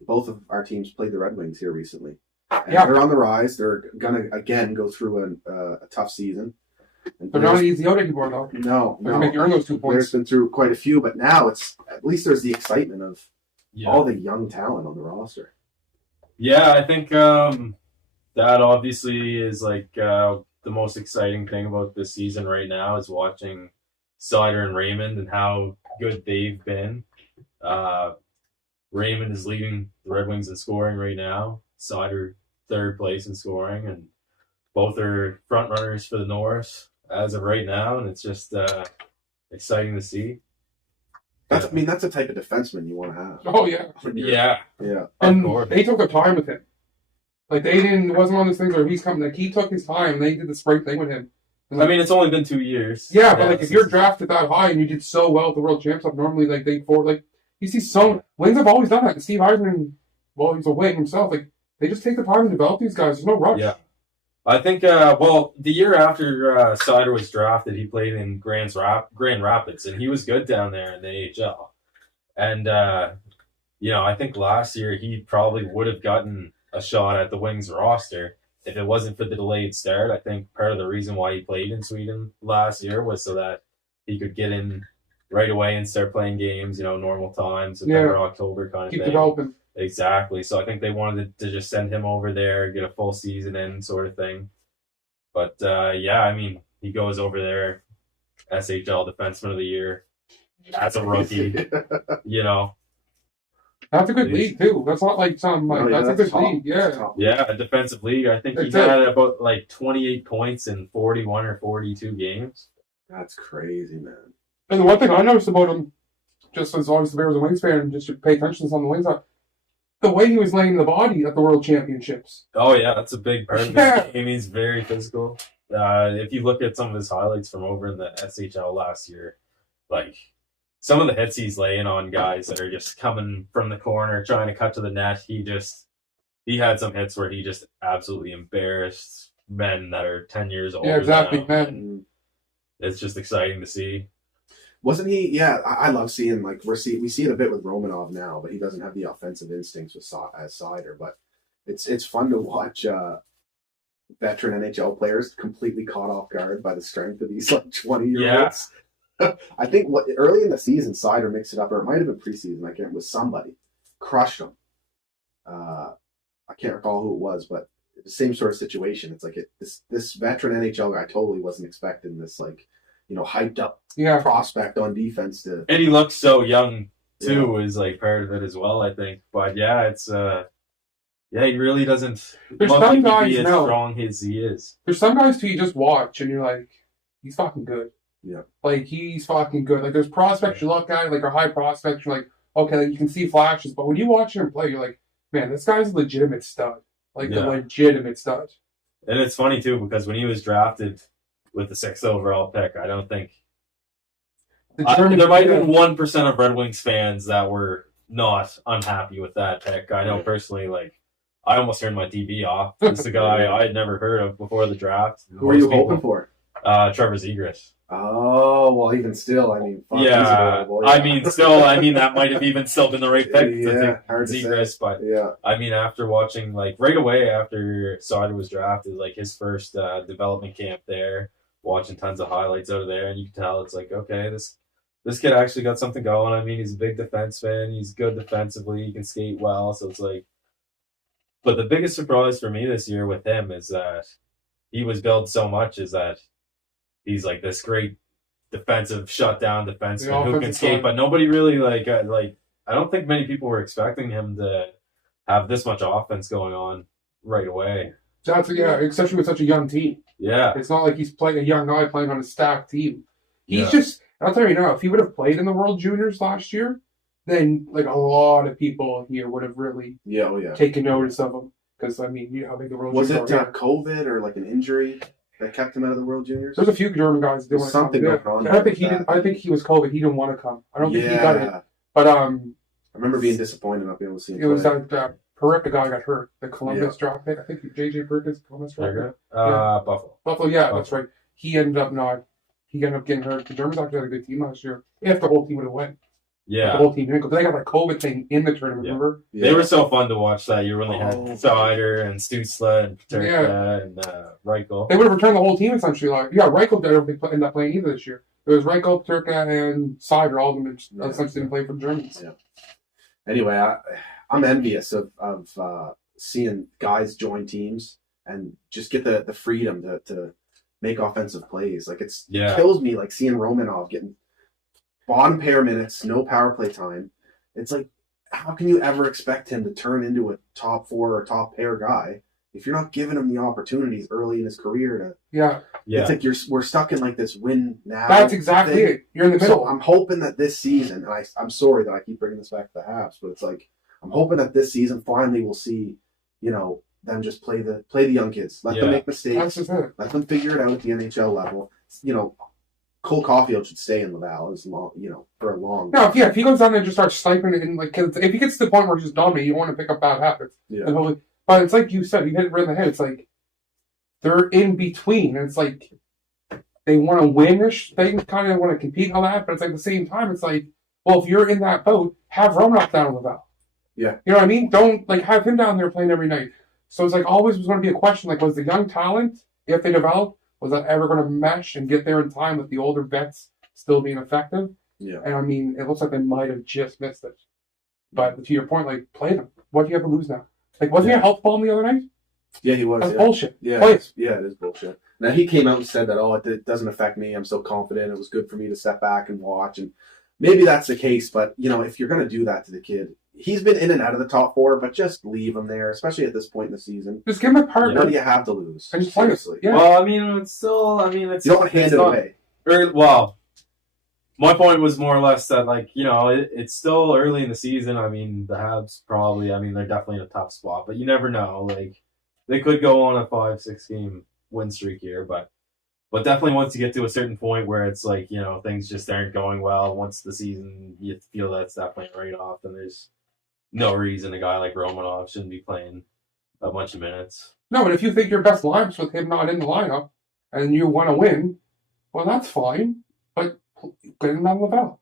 both of our teams played the Red Wings here recently. And Yeah. they're on the rise. They're going to, again, go through a tough season. And They're not easy out anymore, though. No. They're going to earn those 2 Blair's points. been through quite a few, but now it's at least there's the excitement of Yeah. all the young talent on the roster. Yeah, I think that obviously is like the most exciting thing about this season right now is watching Seider and Raymond and how good they've been. Raymond is leading the Red Wings in scoring right now. Seider third place in scoring, and both are front runners for the Norris as of right now, and it's just exciting to see. That's the type of defenseman you want to have. Oh, yeah. Yeah, Yeah. And course. they took their time with him. Like, it wasn't one of those things where he's coming. Like, he took his time. They did the spring thing with him. I mean, it's only been 2 years. Yeah, but like if you're drafted that high and you did so well at the World Champs, normally like you see so wings have always done that. And Steve Yzerman, well, he's a wing himself. Like they just take the time to develop these guys. There's no rush. Yeah, I think. The year after Seider was drafted, he played in Grand Rapids, and he was good down there in the AHL. And I think last year he probably would have gotten a shot at the Wings roster if it wasn't for the delayed start. I think part of the reason why he played in Sweden last year was so that he could get in right away and start playing games, normal time, September, October kind of Keep thing. developing. Exactly. So I think they wanted to just send him over there, get a full season in sort of thing. But he goes over there, SHL Defenseman of the Year as a rookie, That's a good league too. That's not like some like that's a good league. Yeah. Yeah, a defensive league. I think he That's had about like 28 points in 41 or 42 games. That's crazy, man. And the one thing I noticed about him, just as long as the Bears a Wings fan, just to pay attention to some of the Wings, the way he was laying the body at the World Championships. Oh yeah, that's a big part of Yeah. his game. He's very physical. If you look at some of his highlights from over in the SHL last year, like some of the hits he's laying on guys that are just coming from the corner trying to cut to the net, he had some hits where he just absolutely embarrassed men that are 10 years old. Yeah, exactly, now. man. It's just exciting to see. Wasn't he? Yeah, I love seeing we see it a bit with Romanov now, but he doesn't have the offensive instincts as Seider. But it's fun to watch veteran NHL players completely caught off guard by the strength of these 20-year-olds. Yeah. I think early in the season, Seider mixed it up, or it might have been preseason. I can't. With somebody crushed him. I can't recall who it was, but the same sort of situation. It's like this veteran NHL guy totally wasn't expecting this hyped up prospect on defense and he looks so young too is like part of it as well, I think. But yeah, it's he really doesn't There's some guys be as strong as he is. There's some guys too you just watch and you're like, he's fucking good. Yeah. Like he's fucking good. Like there's prospects you look at, like are high prospects, you're like, okay, like, you can see flashes, but when you watch him play, you're like, man, this guy's a legitimate stud. Like a legitimate stud. And it's funny too, because when he was drafted with the 6th overall pick, I don't think there might have been 1% of Red Wings fans that were not unhappy with that pick. I know personally, like I almost turned my TV off. It's the guy I had never heard of before the draft. Who are you hoping for? Trevor Zegras. Oh, well, even still, I mean, that might have even still been the right pick. Yeah, hard to Zegras, say. But yeah, I mean, after watching right away after Seider was drafted, like his first development camp there, watching tons of highlights out of there, and you can tell it's like, okay, this kid actually got something going. I mean, he's a big defenseman. He's good defensively. He can skate well. So it's like, but the biggest surprise for me this year with him is that he was billed so much is that he's like this great defensive shutdown defenseman who can skate, but nobody really I don't think many people were expecting him to have this much offense going on right away. Especially with such a young team. Yeah. It's not like he's playing a young guy playing on a stacked team. He's just, I'll tell you now, if he would have played in the World Juniors last year, then like a lot of people here would have really taken notice of him. Because, I mean, you know how big the World Juniors are. Was it COVID or like an injury that kept him out of the World Juniors? There's a few German guys that didn't want to come. Going on. I think he was COVID. He didn't want to come. I don't think he got it. But I remember being disappointed not being able to see him. It was that Perrick, the guy got hurt. The Columbus draft pick. I think JJ Perkins, Columbus draft pick. Buffalo, that's right. He ended up getting hurt. The Germans actually had a good team last year. If the whole team would have went. Yeah. The whole team didn't go. They got that COVID thing in the tournament, remember? They were so fun to watch that year when they had Seider and Stützle and Peterka and Reichel. They would have returned the whole team essentially. Reichel didn't end up playing either this year. It was Reichel, Peterka, and Seider. All of them essentially didn't play for the Germans. Yeah. Anyway, I'm envious of seeing guys join teams and just get the freedom to make offensive plays. Like it kills me like seeing Romanov getting bottom pair minutes, no power play time. It's like, how can you ever expect him to turn into a top 4 or top pair guy if you're not giving him the opportunities early in his career to? Yeah. It's like we're stuck in like this win now. That's exactly it. You're in the middle. So I'm hoping that this season, and I'm sorry that I keep bringing this back to the Habs, but it's like I'm hoping that this season finally we'll see, them just play the young kids, let them make mistakes, let them figure it out at the NHL level. Cole Caulfield should stay in Laval as long, for a long. No, if he goes down there and just starts sniping it, and if he gets to the point where he's just dominating, you want to pick up bad habits. Yeah. But it's like you said, you hit it right in the head. It's like they're in between, and it's like they want to win-ish. They kind of want to compete on that, but it's like at the same time, it's like, well, if you're in that boat, have Romanov down in Laval. Yeah. You know what I mean? Don't have him down there playing every night. So it's like always was going to be a question. Like, was the young talent, if they develop, was that ever going to mesh and get there in time with the older vets still being effective? Yeah. And I mean, it looks like they might have just missed it. But to your point, like, play them. What do you have to lose now? Like, wasn't he a health bomb the other night? Yeah, he was. That's bullshit. Yeah, play it. Yeah, it is bullshit. Now, he came out and said that, it doesn't affect me. I'm so confident. It was good for me to step back and watch. And maybe that's the case. But, if you're going to do that to the kid, he's been in and out of the top 4, but just leave him there, especially at this point in the season. Just give him a partner. What do you have to lose? And just seriously. Yeah. Well, I mean, it's still, it's... You don't want to hand it away. My point was more or less that, it's still early in the season. I mean, the Habs probably, they're definitely in a tough spot, but you never know. Like, they could go on a 5-6 game win streak here, but definitely once you get to a certain point where it's like, things just aren't going well, once the season, you feel that's definitely a write-off, then there's no reason a guy like Romanov shouldn't be playing a bunch of minutes. No, but if you think your best lineup's with him not in the lineup and you want to win, well, that's fine. But get him out of Laval.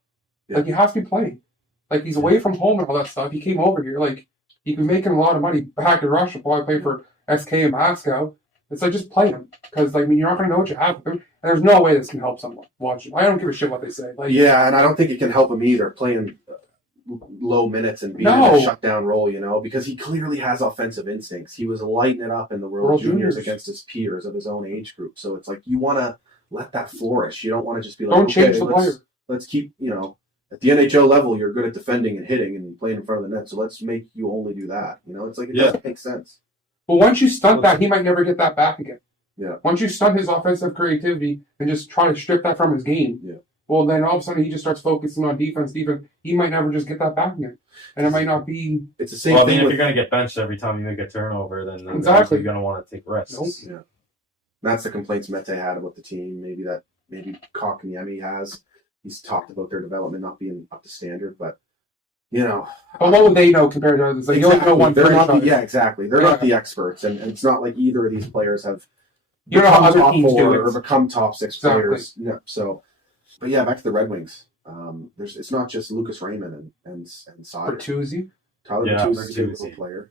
Yeah. Like, you have to be playing. Like, he's away from home and all that stuff. He came over here. Like, he could be making a lot of money back in Russia, probably play for SK in Moscow. It's like, just play him. Because, you're not going to know what you have with him. And there's no way this can help someone watching. I don't give a shit what they say. Yeah, and I don't think it can help him either, playing low minutes and being in a shutdown role, because he clearly has offensive instincts. He was lighting it up in the World Juniors against his peers of his own age group. So it's like you want to let that flourish. You don't want to just be like, change the player. Let's keep, at the NHL level, you're good at defending and hitting and playing in front of the net. So let's make you only do that. It's like it doesn't make sense. But once you stunt that, he might never get that back again. Yeah. Once you stunt his offensive creativity and just try to strip that from his game. Yeah. Well, then all of a sudden he just starts focusing on defense. He might never just get that back again. And it might not be... It's the same thing if you're going to get benched every time you make a turnover, then exactly. you're going to want to take risks. Nope. Yeah. That's the complaints Mete had about the team. Maybe Kotkaniemi has. He's talked about their development not being up to standard, but, But what would they know compared to others? Like, exactly. You don't know one franchise. Yeah, exactly. They're not the experts, and it's not like either of these players have become top 4 or become top 6 players. Yeah, so... But yeah, back to the Red Wings. It's not just Lucas Raymond and Seider. Bertuzzi. Tyler Bertuzzi is a Liverpool player.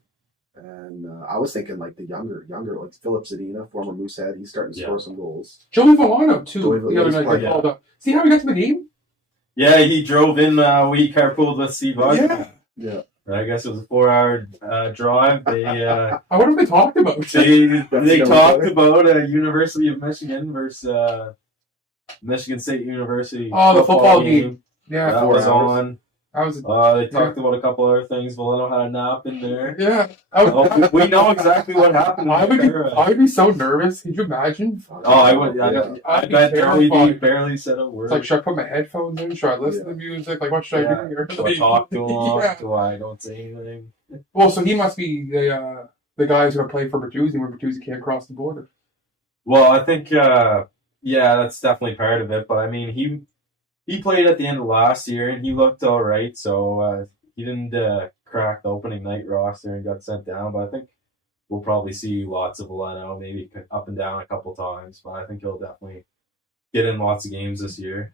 And I was thinking like the younger, like Philip Zadina, former Moosehead. He's starting to score some goals. Joey Villano, too, the other night they called up. See how he got to the game? Yeah, he drove in. We carpooled with Steve Vaughn. Yeah. I guess it was a 4-hour drive. They, I wonder what they talked about. They talked about University of Michigan versus Michigan State University. Oh, the football game. Yeah, that was on. They talked about a couple other things. Villano had a nap in there. Yeah. We know exactly what happened. I would be so nervous. Could you imagine? I would. I bet Joey barely said a word. It's like, should I put my headphones in? Should I listen to music? Like, what should I do here? Should I talk to him? Do I don't say anything? Well, so he must be the guy who's going to play for Bertuzzi when Bertuzzi can't cross the border. Well, I think, that's definitely part of it. But, I mean, he played at the end of last year, and he looked all right. So he didn't crack the opening night roster and got sent down. But I think we'll probably see lots of Villano, maybe up and down a couple times. But I think he'll definitely get in lots of games this year.